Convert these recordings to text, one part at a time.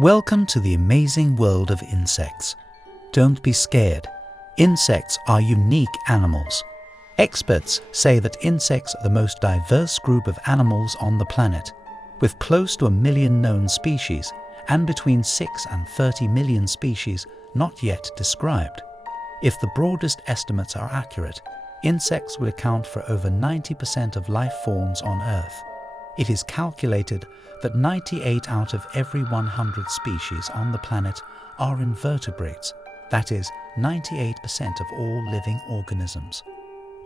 Welcome to the amazing world of insects. Don't be scared. Insects are unique animals. Experts say that insects are the most diverse group of animals on the planet, with close to 1 million known species and between 6 and 30 million species not yet described. If the broadest estimates are accurate, insects will account for over 90% of life forms on Earth. It is calculated that 98 out of every 100 species on the planet are invertebrates, that is, 98% of all living organisms.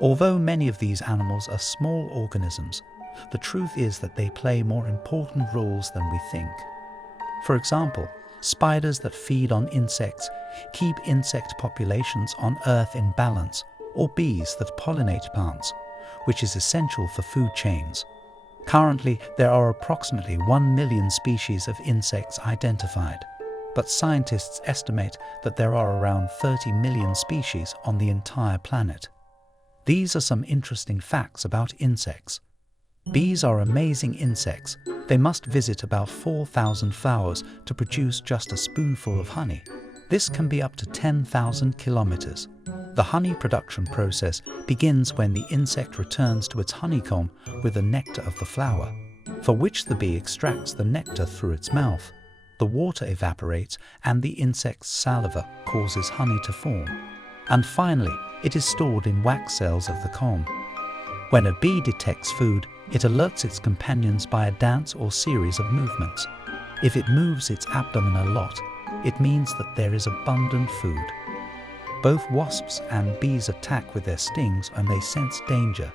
Although many of these animals are small organisms, the truth is that they play more important roles than we think. For example, spiders that feed on insects keep insect populations on Earth in balance, or bees that pollinate plants, which is essential for food chains. Currently, there are approximately 1 million species of insects identified, but scientists estimate that there are around 30 million species on the entire planet. These are some interesting facts about insects. Bees are amazing insects. They must visit about 4,000 flowers to produce just a spoonful of honey. This can be up to 10,000 kilometers. The honey production process begins when the insect returns to its honeycomb with the nectar of the flower, for which the bee extracts the nectar through its mouth. The water evaporates and the insect's saliva causes honey to form. And finally, it is stored in wax cells of the comb. When a bee detects food, it alerts its companions by a dance or series of movements. If it moves its abdomen a lot, it means that there is abundant food. Both wasps and bees attack with their stings when they sense danger.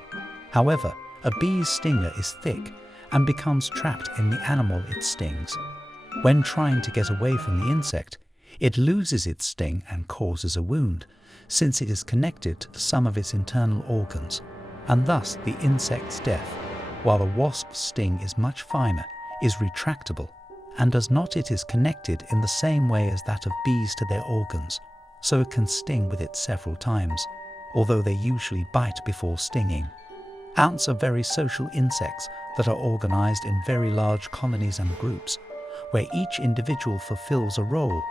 However, a bee's stinger is thick and becomes trapped in the animal it stings. When trying to get away from the insect, it loses its sting and causes a wound, since it is connected to some of its internal organs, and thus the insect's death, while the wasp's sting is much finer, is retractable, and does not it is connected in the same way as that of bees to their organs, so it can sting with it several times, although they usually bite before stinging. Ants are very social insects that are organized in very large colonies and groups, where each individual fulfills a role,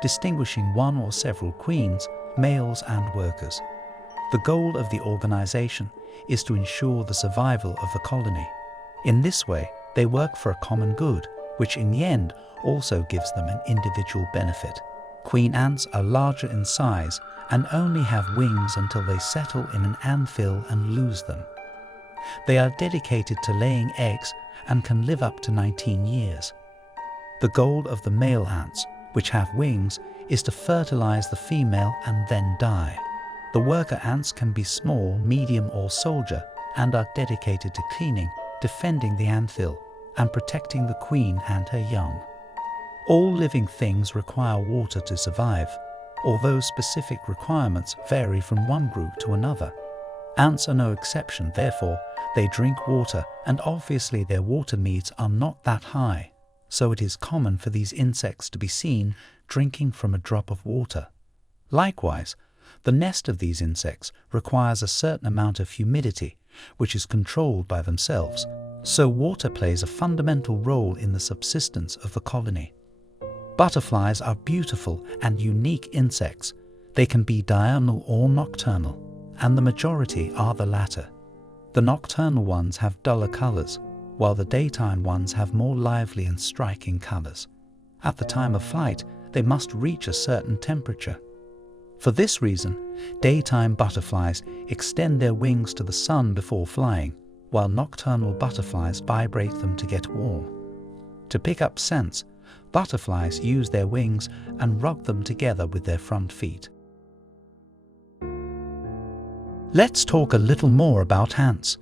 distinguishing one or several queens, males and workers. The goal of the organization is to ensure the survival of the colony. In this way, they work for a common good, which in the end also gives them an individual benefit. Queen ants are larger in size and only have wings until they settle in an anthill and lose them. They are dedicated to laying eggs and can live up to 19 years. The goal of the male ants, which have wings, is to fertilize the female and then die. The worker ants can be small, medium or soldier and are dedicated to cleaning, defending the anthill, and protecting the queen and her young. All living things require water to survive, although specific requirements vary from one group to another. Ants are no exception, therefore, they drink water, and obviously their water needs are not that high, so it is common for these insects to be seen drinking from a drop of water. Likewise, the nest of these insects requires a certain amount of humidity, which is controlled by themselves, so water plays a fundamental role in the subsistence of the colony. Butterflies are beautiful and unique insects. They can be diurnal or nocturnal, and the majority are the latter. The nocturnal ones have duller colors, while the daytime ones have more lively and striking colors. At the time of flight, they must reach a certain temperature. For this reason, daytime butterflies extend their wings to the sun before flying, while nocturnal butterflies vibrate them to get warm. To pick up scents, butterflies use their wings and rub them together with their front feet. Let's talk a little more about ants.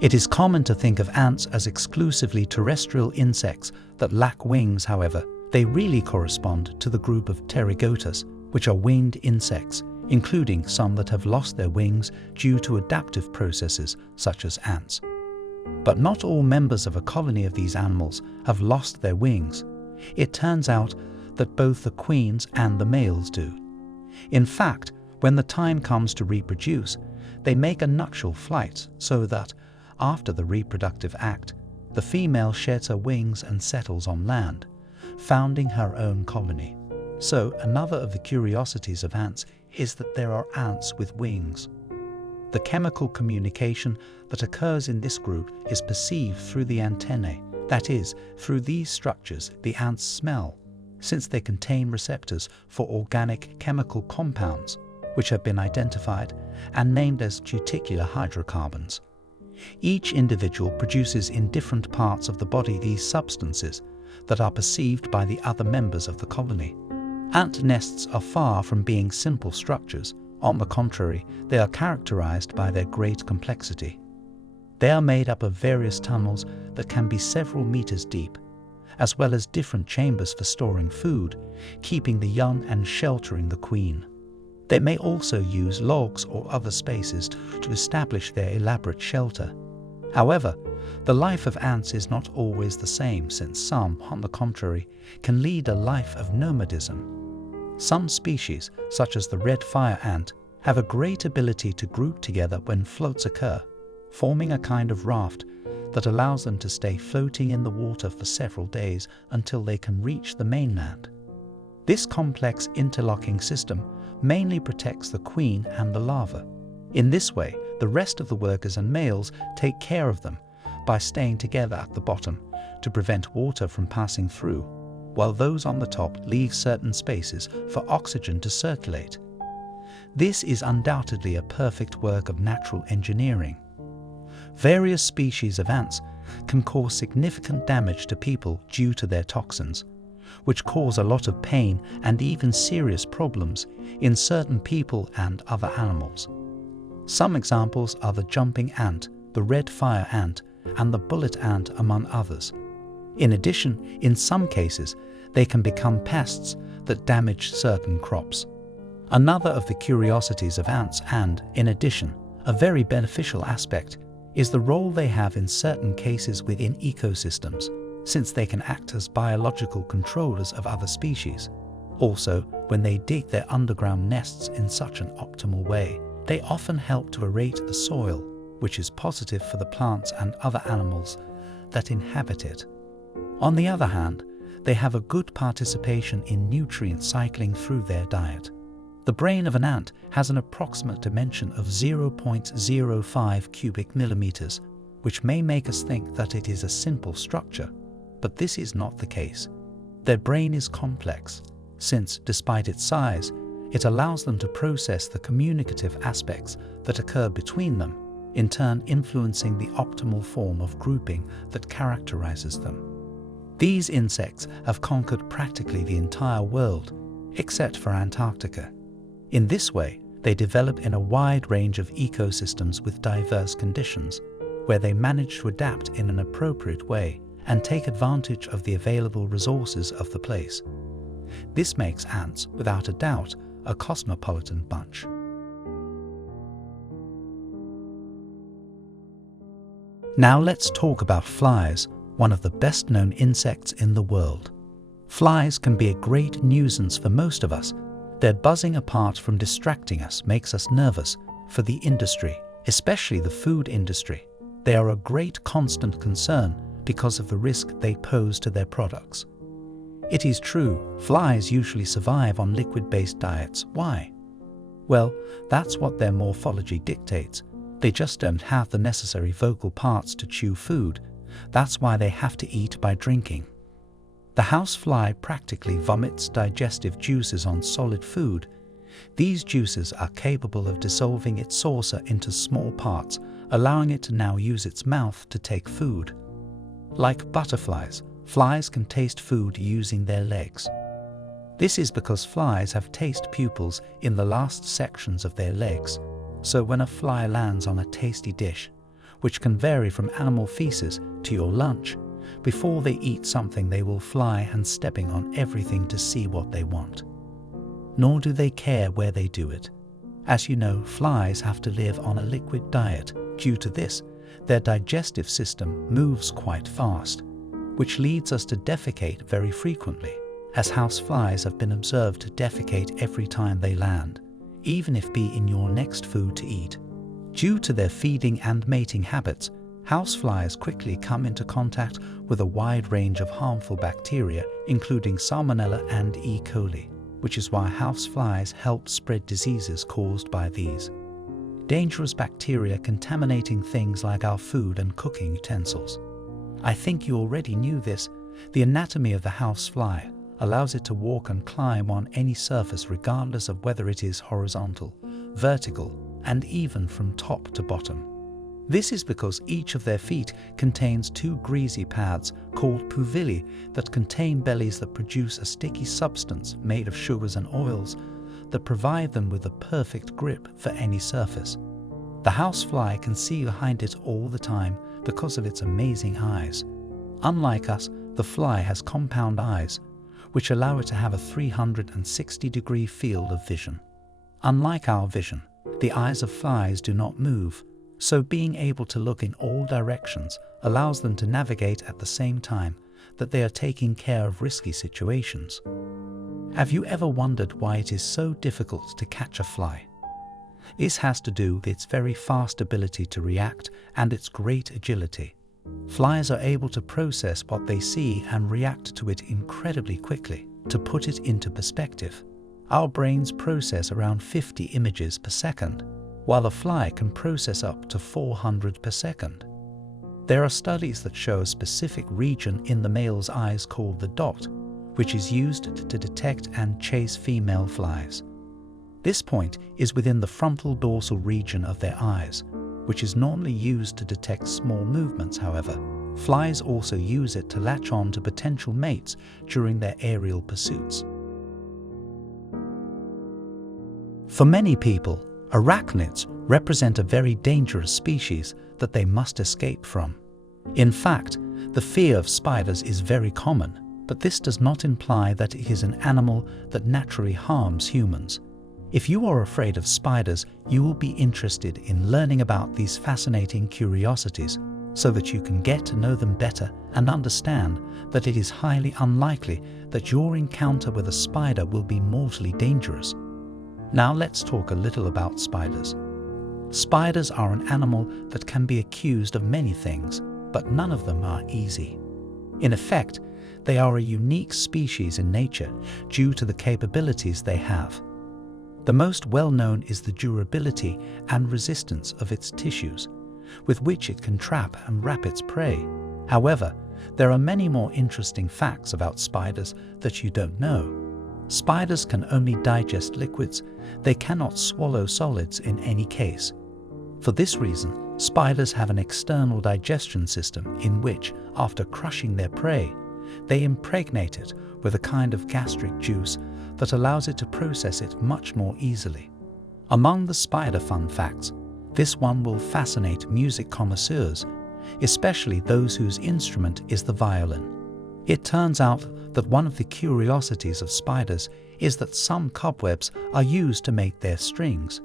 It is common to think of ants as exclusively terrestrial insects that lack wings. However, they really correspond to the group of pterygotus, which are winged insects, including some that have lost their wings due to adaptive processes such as ants. But not all members of a colony of these animals have lost their wings. It turns out that both the queens and the males do. In fact, when the time comes to reproduce, they make a nuptial flight so that, after the reproductive act, the female sheds her wings and settles on land, founding her own colony. So, another of the curiosities of ants is that there are ants with wings. The chemical communication that occurs in this group is perceived through the antennae, that is, through these structures the ants smell, since they contain receptors for organic chemical compounds, which have been identified and named as cuticular hydrocarbons. Each individual produces in different parts of the body these substances that are perceived by the other members of the colony. Ant nests are far from being simple structures. On the contrary, they are characterized by their great complexity. They are made up of various tunnels that can be several meters deep, as well as different chambers for storing food, keeping the young and sheltering the queen. They may also use logs or other spaces to establish their elaborate shelter. However, the life of ants is not always the same, since some, on the contrary, can lead a life of nomadism. Some species, such as the red fire ant, have a great ability to group together when floats occur, forming a kind of raft that allows them to stay floating in the water for several days until they can reach the mainland. This complex interlocking system mainly protects the queen and the larva. In this way, the rest of the workers and males take care of them by staying together at the bottom to prevent water from passing through, while those on the top leave certain spaces for oxygen to circulate. This is undoubtedly a perfect work of natural engineering. Various species of ants can cause significant damage to people due to their toxins, which cause a lot of pain and even serious problems in certain people and other animals. Some examples are the jumping ant, the red fire ant, and the bullet ant, among others. In addition, in some cases, they can become pests that damage certain crops. Another of the curiosities of ants, and, in addition, a very beneficial aspect, is the role they have in certain cases within ecosystems, since they can act as biological controllers of other species. Also, when they dig their underground nests in such an optimal way, they often help to aerate the soil, which is positive for the plants and other animals that inhabit it. On the other hand, they have a good participation in nutrient cycling through their diet. The brain of an ant has an approximate dimension of 0.05 cubic millimeters, which may make us think that it is a simple structure, but this is not the case. Their brain is complex, since, despite its size, it allows them to process the communicative aspects that occur between them, in turn influencing the optimal form of grouping that characterizes them. These insects have conquered practically the entire world, except for Antarctica. In this way, they develop in a wide range of ecosystems with diverse conditions, where they manage to adapt in an appropriate way and take advantage of the available resources of the place. This makes ants, without a doubt, a cosmopolitan bunch. Now let's talk about flies, one of the best-known insects in the world. Flies can be a great nuisance for most of us. Their buzzing, apart from distracting us, makes us nervous for the industry, especially the food industry. They are a great constant concern because of the risk they pose to their products. It is true, flies usually survive on liquid-based diets. Why? Well, that's what their morphology dictates. They just don't have the necessary vocal parts to chew food. That's why they have to eat by drinking. The housefly practically vomits digestive juices on solid food. These juices are capable of dissolving its saucer into small parts, allowing it to now use its mouth to take food. Like butterflies, flies can taste food using their legs. This is because flies have taste pupils in the last sections of their legs. So when a fly lands on a tasty dish, which can vary from animal feces to your lunch, before they eat something they will fly and stepping on everything to see what they want. Nor do they care where they do it. As you know, flies have to live on a liquid diet. Due to this, their digestive system moves quite fast, which leads us to defecate very frequently, as houseflies have been observed to defecate every time they land, even if be in your next food to eat. Due to their feeding and mating habits, houseflies quickly come into contact with a wide range of harmful bacteria including Salmonella and E. coli, which is why houseflies help spread diseases caused by these dangerous bacteria contaminating things like our food and cooking utensils. I think you already knew this. The anatomy of the housefly allows it to walk and climb on any surface regardless of whether it is horizontal, vertical, and even from top to bottom. This is because each of their feet contains two greasy pads called puvili that contain bellies that produce a sticky substance made of sugars and oils that provide them with a perfect grip for any surface. The housefly can see behind it all the time because of its amazing eyes. Unlike us, the fly has compound eyes, which allow it to have a 360-degree field of vision. Unlike our vision, the eyes of flies do not move, so being able to look in all directions allows them to navigate at the same time that they are taking care of risky situations. Have you ever wondered why it is so difficult to catch a fly? This has to do with its very fast ability to react and its great agility. Flies are able to process what they see and react to it incredibly quickly. To put it into perspective, our brains process around 50 images per second, while a fly can process up to 400 per second. There are studies that show a specific region in the male's eyes called the dot, which is used to detect and chase female flies. This point is within the frontal dorsal region of their eyes, which is normally used to detect small movements. However, flies also use it to latch on to potential mates during their aerial pursuits. For many people, arachnids represent a very dangerous species that they must escape from. In fact, the fear of spiders is very common, but this does not imply that it is an animal that naturally harms humans. If you are afraid of spiders, you will be interested in learning about these fascinating curiosities so that you can get to know them better and understand that it is highly unlikely that your encounter with a spider will be mortally dangerous. Now let's talk a little about spiders. Spiders are an animal that can be accused of many things, but none of them are easy. In effect, they are a unique species in nature due to the capabilities they have. The most well-known is the durability and resistance of its tissues, with which it can trap and wrap its prey. However, there are many more interesting facts about spiders that you don't know. Spiders can only digest liquids. They cannot swallow solids in any case. For this reason, spiders have an external digestion system in which, after crushing their prey, they impregnate it with a kind of gastric juice that allows it to process it much more easily. Among the spider fun facts, this one will fascinate music connoisseurs, especially those whose instrument is the violin. It turns out that one of the curiosities of spiders is that some cobwebs are used to make their strings.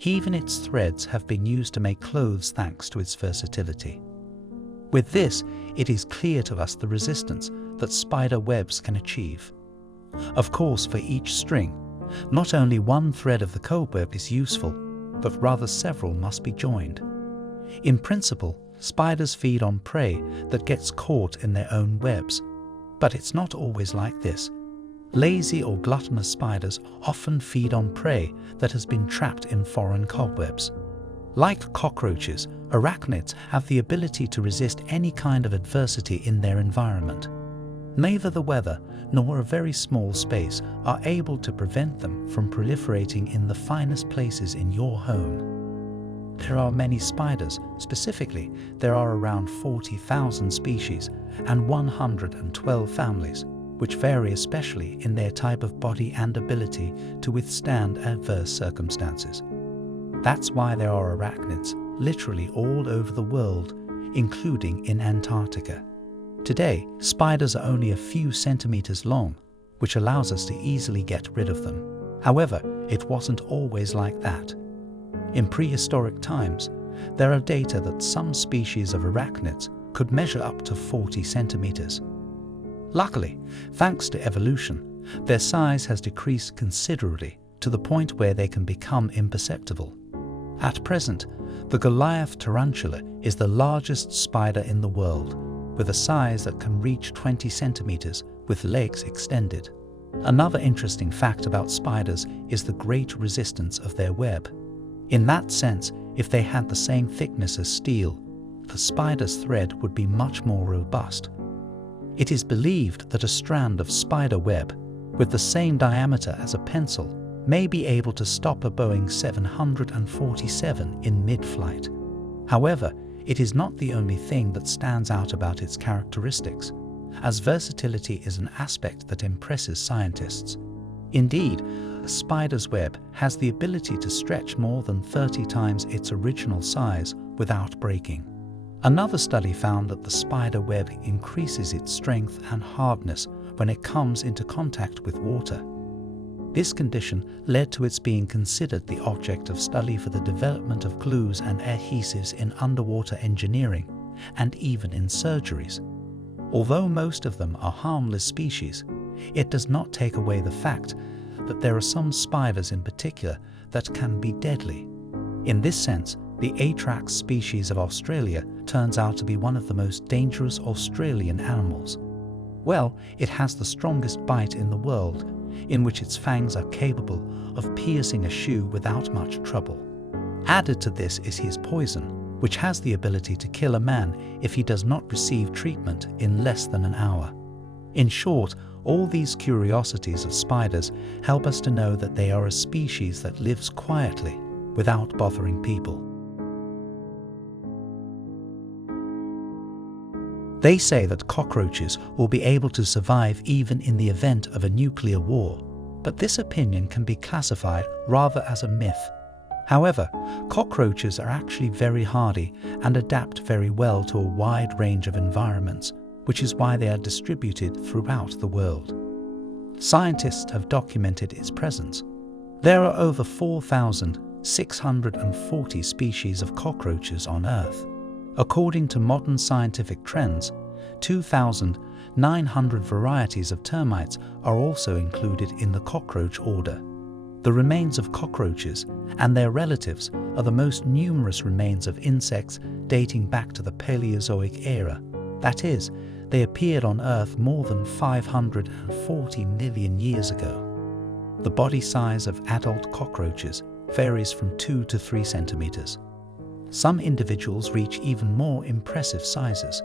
Even its threads have been used to make clothes thanks to its versatility. With this, it is clear to us the resistance that spider webs can achieve. Of course, for each string, not only one thread of the cobweb is useful, but rather several must be joined. In principle, spiders feed on prey that gets caught in their own webs, but it's not always like this. Lazy or gluttonous spiders often feed on prey that has been trapped in foreign cobwebs. Like cockroaches, arachnids have the ability to resist any kind of adversity in their environment. Neither the weather nor a very small space are able to prevent them from proliferating in the finest places in your home. There are many spiders. Specifically, there are around 40,000 species and 112 families, which vary especially in their type of body and ability to withstand adverse circumstances. That's why there are arachnids literally all over the world, including in Antarctica. Today, spiders are only a few centimeters long, which allows us to easily get rid of them. However, it wasn't always like that. In prehistoric times, there are data that some species of arachnids could measure up to 40 centimeters. Luckily, thanks to evolution, their size has decreased considerably to the point where they can become imperceptible. At present, the Goliath tarantula is the largest spider in the world, with a size that can reach 20 centimeters with legs extended. Another interesting fact about spiders is the great resistance of their web. In that sense, if they had the same thickness as steel, the spider's thread would be much more robust. It is believed that a strand of spider web with the same diameter as a pencil may be able to stop a Boeing 747 in mid-flight. However, it is not the only thing that stands out about its characteristics, as versatility is an aspect that impresses scientists. Indeed, a spider's web has the ability to stretch more than 30 times its original size without breaking. Another study found that the spider web increases its strength and hardness when it comes into contact with water. This condition led to its being considered the object of study for the development of glues and adhesives in underwater engineering and even in surgeries. Although most of them are harmless species, it does not take away the fact that there are some spiders in particular that can be deadly. In this sense, the Atrax species of Australia turns out to be one of the most dangerous Australian animals. Well, it has the strongest bite in the world, in which its fangs are capable of piercing a shoe without much trouble. Added to this is his poison, which has the ability to kill a man if he does not receive treatment in less than an hour. In short, all these curiosities of spiders help us to know that they are a species that lives quietly, without bothering people. They say that cockroaches will be able to survive even in the event of a nuclear war, but this opinion can be classified rather as a myth. However, cockroaches are actually very hardy and adapt very well to a wide range of environments, which is why they are distributed throughout the world. Scientists have documented its presence. There are over 4,640 species of cockroaches on Earth. According to modern scientific trends, 2,900 varieties of termites are also included in the cockroach order. The remains of cockroaches and their relatives are the most numerous remains of insects dating back to the Paleozoic era. That is, they appeared on Earth more than 540 million years ago. The body size of adult cockroaches varies from 2 to 3 centimeters. Some individuals reach even more impressive sizes.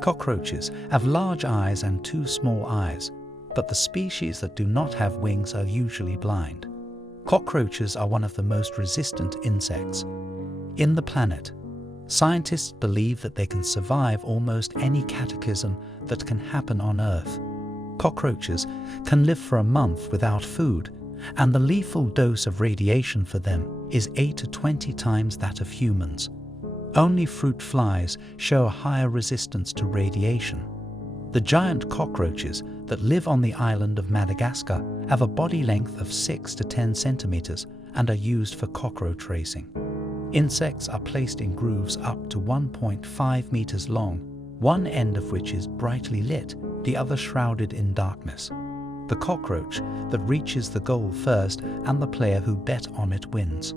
Cockroaches have large eyes and 2 small eyes, but the species that do not have wings are usually blind. Cockroaches are one of the most resistant insects in the planet. Scientists believe that they can survive almost any cataclysm that can happen on Earth. Cockroaches can live for a month without food, and the lethal dose of radiation for them is 8 to 20 times that of humans. Only fruit flies show a higher resistance to radiation. The giant cockroaches that live on the island of Madagascar have a body length of 6 to 10 centimeters and are used for cockroach racing. Insects are placed in grooves up to 1.5 meters long, one end of which is brightly lit, the other shrouded in darkness. The cockroach that reaches the goal first and the player who bet on it wins.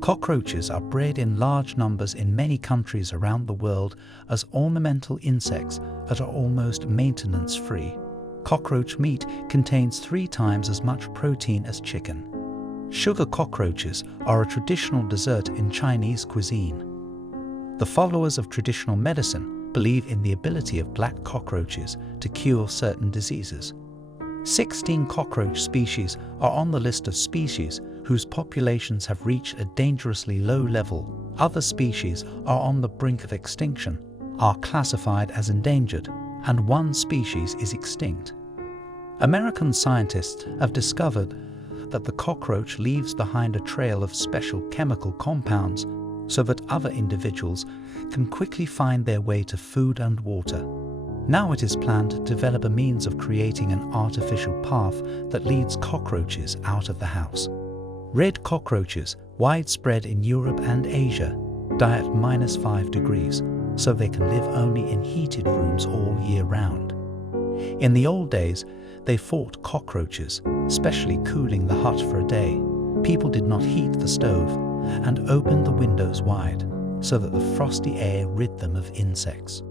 Cockroaches are bred in large numbers in many countries around the world as ornamental insects that are almost maintenance-free. Cockroach meat contains 3 times as much protein as chicken. Sugar cockroaches are a traditional dessert in Chinese cuisine. The followers of traditional medicine believe in the ability of black cockroaches to cure certain diseases. 16 cockroach species are on the list of species whose populations have reached a dangerously low level. Other species are on the brink of extinction, are classified as endangered, and 1 species is extinct. American scientists have discovered that the cockroach leaves behind a trail of special chemical compounds so that other individuals can quickly find their way to food and water. Now it is planned to develop a means of creating an artificial path that leads cockroaches out of the house. Red cockroaches, widespread in Europe and Asia, die at -5 degrees, so they can live only in heated rooms all year round. In the old days, they fought cockroaches, especially cooling the hut for a day. People did not heat the stove and opened the windows wide, so that the frosty air rid them of insects.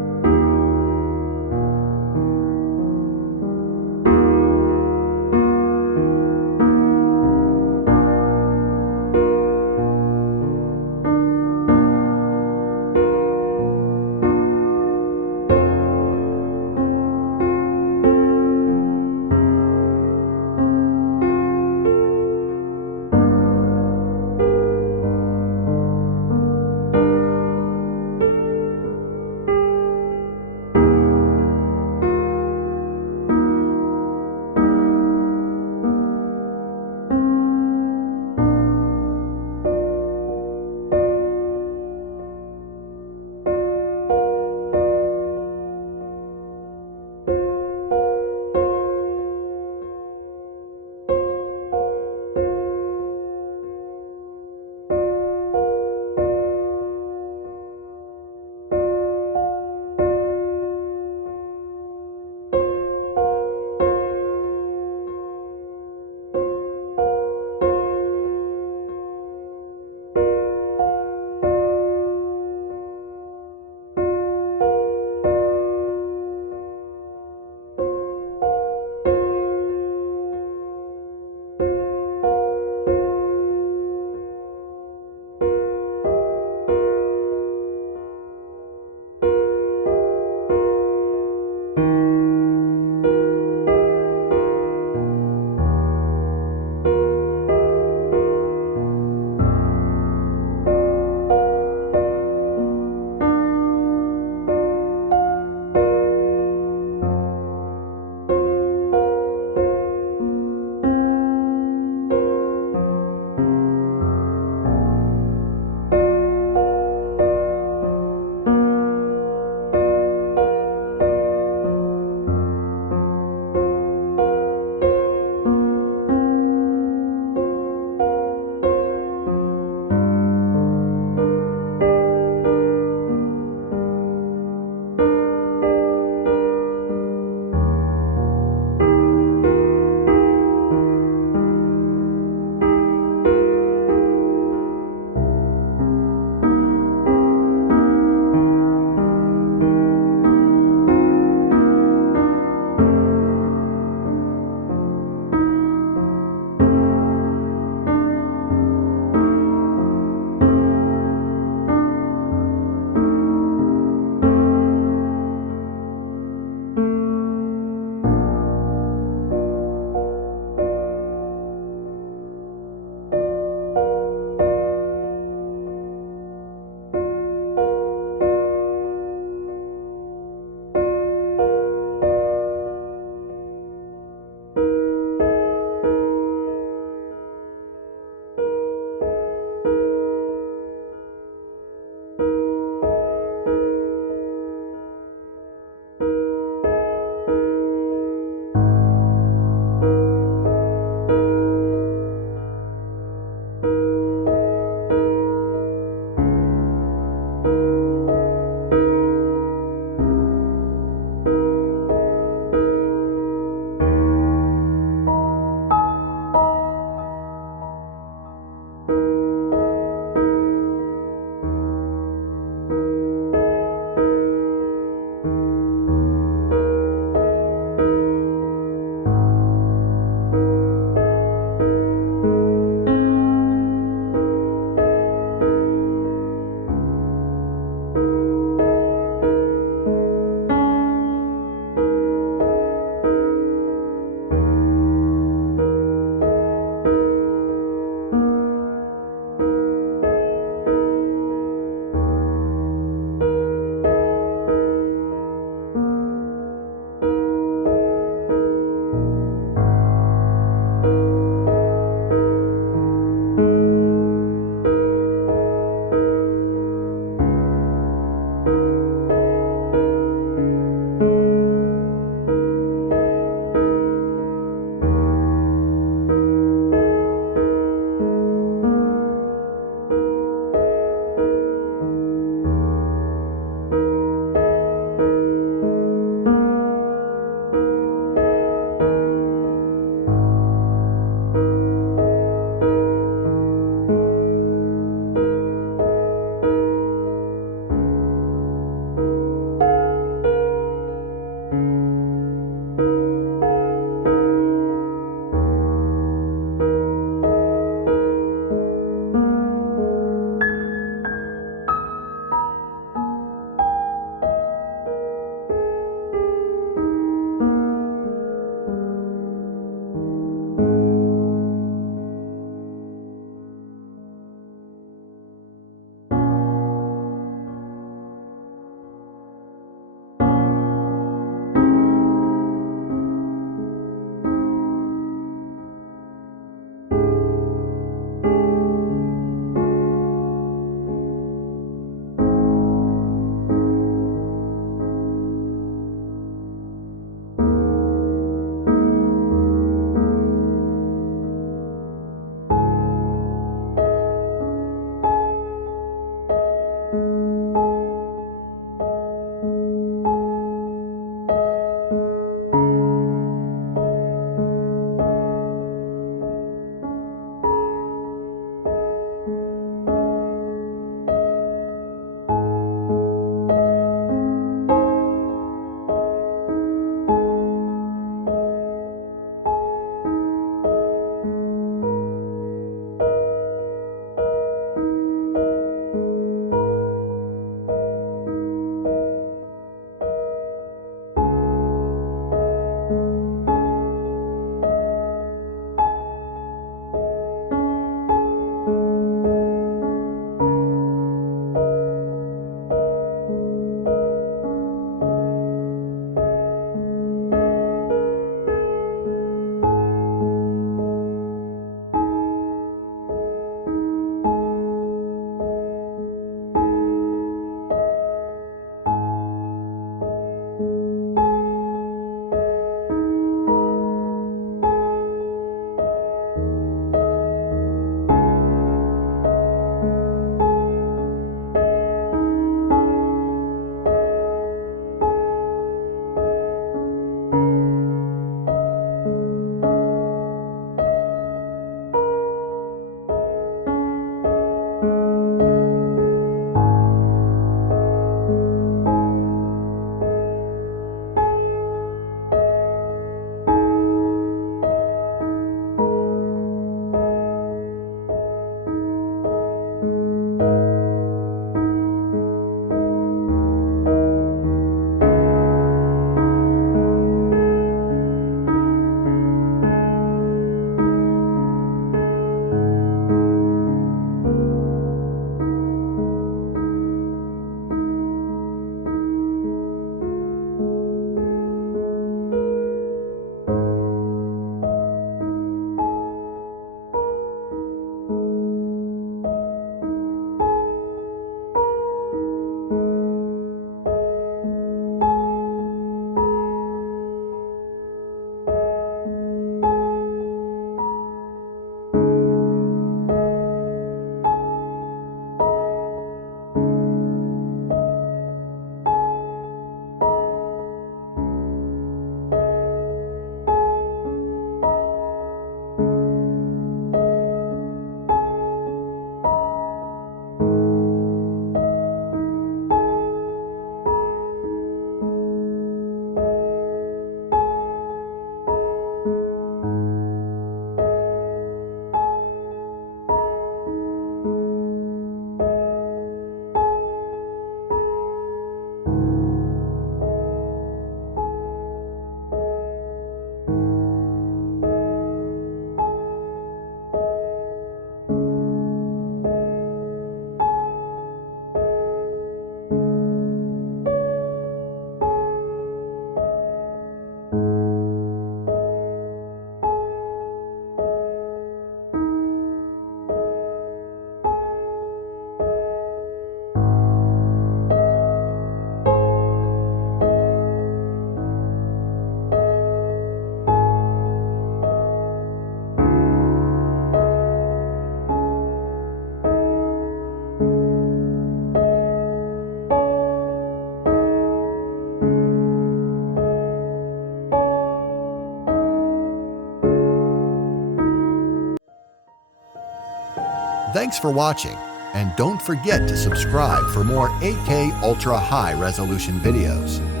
Thanks for watching, and don't forget to subscribe for more 8K ultra high resolution videos.